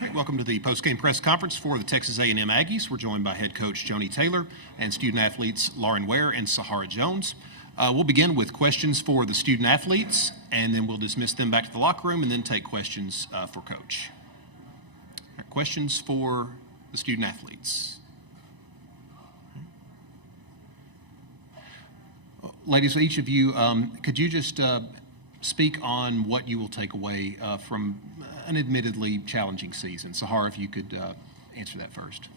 All right, welcome to the post-game press conference for the Texas A&M Aggies. We're joined by head coach Joni Taylor and student athletes Lauren Ware and Sahara Jones. We'll begin with questions for the student athletes, and then we'll dismiss them back to the locker room and then take questions for coach. All right, questions for the student athletes. Ladies, each of you, could you just speak on what you will take away from an admittedly challenging season? Sahara, if you could answer that first.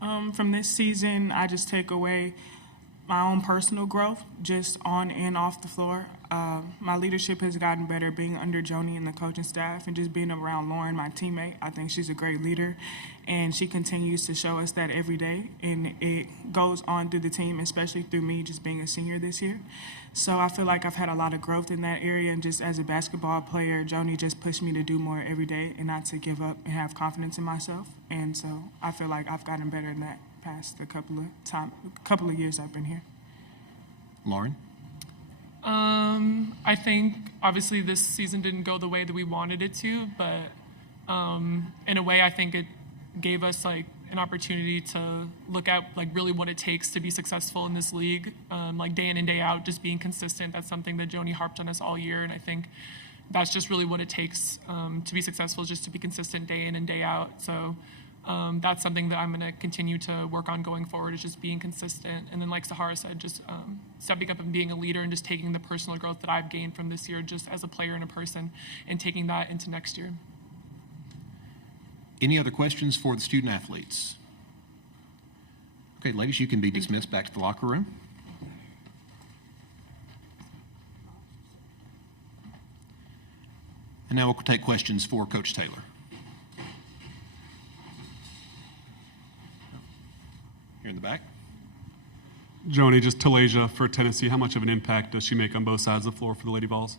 From this season, I just take away my own personal growth, just on and off the floor. My leadership has gotten better being under Joni and the coaching staff, and just being around Lauren, my teammate. I think she's a great leader, and she continues to show us that every day, and it goes on through the team, especially through me just being a senior this year. So I feel like I've had a lot of growth in that area, and just as a basketball player, Joni just pushed me to do more every day and not to give up and have confidence in myself. And so I feel like I've gotten better in that past the couple of years I've been here. Lauren? I think obviously this season didn't go the way that we wanted it to, but in a way I think it gave us like an opportunity to look at like really what it takes to be successful in this league, like day in and day out, just being consistent. That's something that Joni harped on us all year, and I think that's just really what it takes to be successful, is just to be consistent day in and day out. So that's something that I'm going to continue to work on going forward, is just being consistent. And then like Sahara said, just stepping up and being a leader and just taking the personal growth that I've gained from this year just as a player and a person and taking that into next year. Any other questions for the student athletes? Okay, ladies, you can be dismissed back to the locker room. And now we'll take questions for Coach Taylor. Here in the back. Joni, just Talasia for Tennessee, how much of an impact does she make on both sides of the floor for the Lady Vols?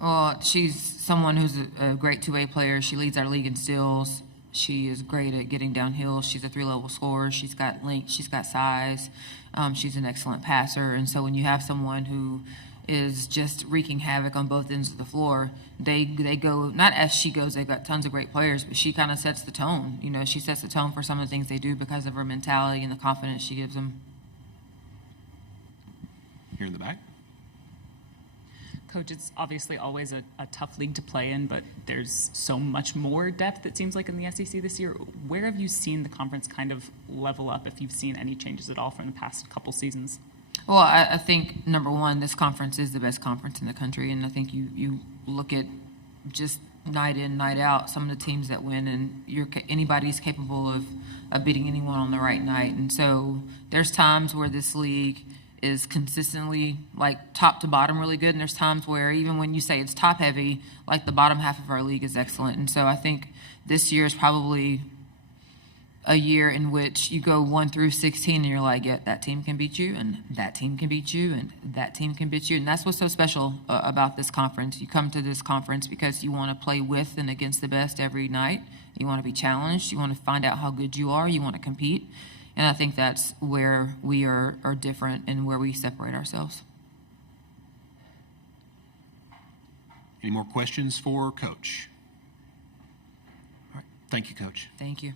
Well, she's someone who's a great two-way player. She leads our league in steals. She is great at getting downhill. She's a three-level scorer. She's got length. She's got size. She's an excellent passer. And so when you have someone who is just wreaking havoc on both ends of the floor, they go, not as she goes, they've got tons of great players, but she kind of sets the tone. You know, she sets the tone for some of the things they do because of her mentality and the confidence she gives them. Here in the back. Coach, it's obviously always a tough league to play in, but there's so much more depth, it seems like, in the SEC this year. Where have you seen the conference kind of level up, if you've seen any changes at all from the past couple seasons? Well, I think, number one, this conference is the best conference in the country, and I think you look at just night in, night out, some of the teams that win, and anybody's capable of beating anyone on the right night. And so there's times where this league is consistently like top to bottom really good, and there's times where even when you say it's top heavy, like the bottom half of our league is excellent. And so I think this year is probably a year in which you go 1 through 16 and you're like, yeah, that team can beat you, and that team can beat you, and that team can beat you. And that's what's so special about this conference. You come to this conference because you want to play with and against the best every night. You want to be challenged. You want to find out how good you are. You want to compete. And I think that's where we are different and where we separate ourselves. Any more questions for Coach? All right. Thank you, Coach. Thank you.